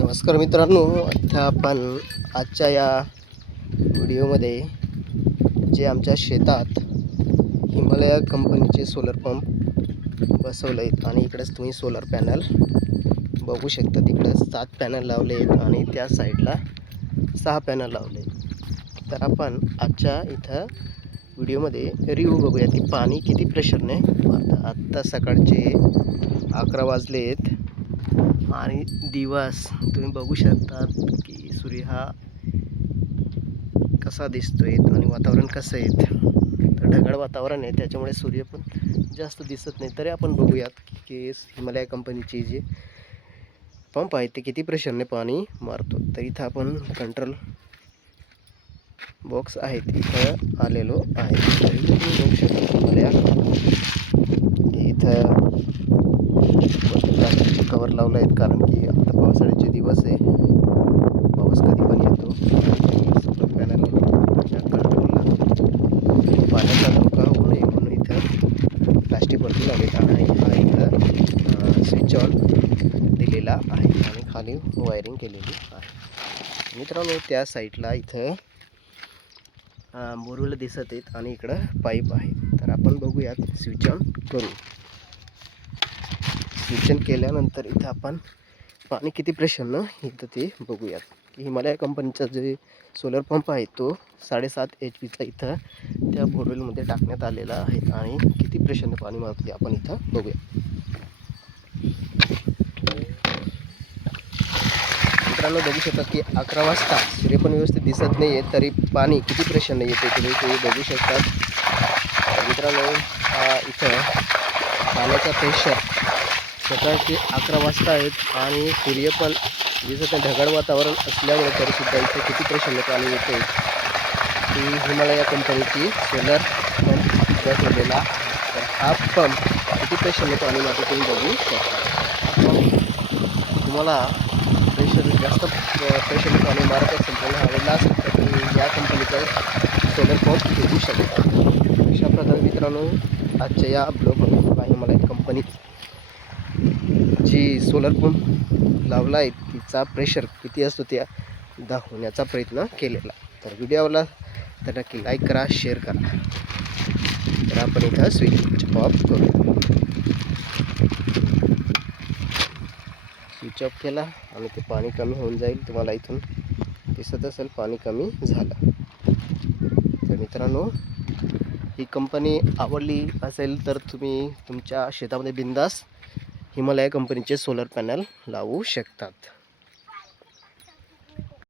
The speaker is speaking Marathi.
नमस्कार मित्रांनो, आता आपण आजच्या या व्हिडिओमध्ये जे आमच्या शेतात हिमालया कंपनीचे सोलर पंप बसवले आहेत आणि इकडेच तुम्ही सोलर पॅनल बघू शकता. तिकडे 7 पॅनल लावले आहेत आणि त्या साईडला 6 पॅनल लावले. तर आपण आजच्या इथं व्हिडिओमध्ये रिव्ह्यू बघूया की पाणी किती प्रेशरने मारतं. आत्ता सकाळचे 11 वाजले आहेत आणि दिवस तुम्ही बघू शकता की सूर्य हा कसा दिसतोय आणि वातावरण कसं आहे. तर ढगाळ वातावरण आहे, त्याच्यामुळे सूर्य पण जास्त दिसत नाही. तरी आपण बघूयात की हिमालया कंपनीची जे पंप आहे ते किती प्रेशरने पाणी मारतो. तर इथं आपण कंट्रोल बॉक्स आहे इथं आलेलो आहे. तर इथं तुम्ही बघू शकता हिमालया इथं प्लास्टिकचे कवर लावले आहेत, कारण की आता पावसाळ्याचे दिवस आहे, पाऊस कधी पण येतो. सोलर पॅनल कंट्रोलला पाण्याचा धोका होऊ नये म्हणून इथं प्लास्टिकवरती लावलेत आणि हा इथं स्विच ऑन दिलेला आहे आणि खाली वायरिंग केलेली आहे. मित्रांनो, त्या साईडला इथं बोरवेल दिसत आहेत आणि इकडं पाईप आहे. तर आपण बघूयात, स्विच ऑन करू. स्विच ऑन केल्यानंतर इथं आपण पाणी किती प्रेशरनं इथं ते बघूयात. की हिमालया कंपनीचा जे सोलर पंप आहे तो 7.5 HP इथं त्या बोरवेलमध्ये टाकण्यात आलेला आहे आणि किती प्रेशरनं पाणी मारतो ते आपण इथं बघूया. मित्रांनो, बघू शकता की 11 वाजता सूर्य पण व्यवस्थित दिसत नाही आहे, तरी पाणी किती प्रेशरनं येते तुम्ही बघू शकता. मित्रांनो, इथं पाण्याचा प्रेशर सकाळचे 11 वाजता आहेत आणि सूर्य पण दिसत आहे. ढगाळ वातावरण असल्यामुळे तरीसुद्धा इथे किती प्रेशरने पाणी येते. ही हिमालया कंपनीची सोलर पंप बसवलेला. तर हा पंप किती प्रेशरने पाणी मारतो तुम्ही बघू शकता. तुम्हाला प्रेशर जास्त प्रेशरने पाणी मारत असेल, त्यांना आवडला असेल तर तुम्ही या कंपनीचा सोलर पंप घेऊ शकता. अशा प्रकारे मित्रांनो, आजच्या या ब्लॉगमध्ये हिमालया कंपनी जी सोलर पंप लावला आहे तिचा प्रेशर किती असतो त्या दाखवण्याचा प्रयत्न केलेला. तर व्हिडिओ आवडला तर नक्की लाईक करा, शेअर करा. तर आपण इथं स्विच ऑफ करू. स्विच ऑफ केला आणि ते पाणी कमी होऊन जाईल. तुम्हाला इथून दिसत असेल पाणी कमी झालं. तर मित्रांनो, ही कंपनी आवडली असेल तर तुम्ही तुमच्या शेतामध्ये बिंदास हिमालया कंपनीचे सोलर पॅनल लावू शकतात.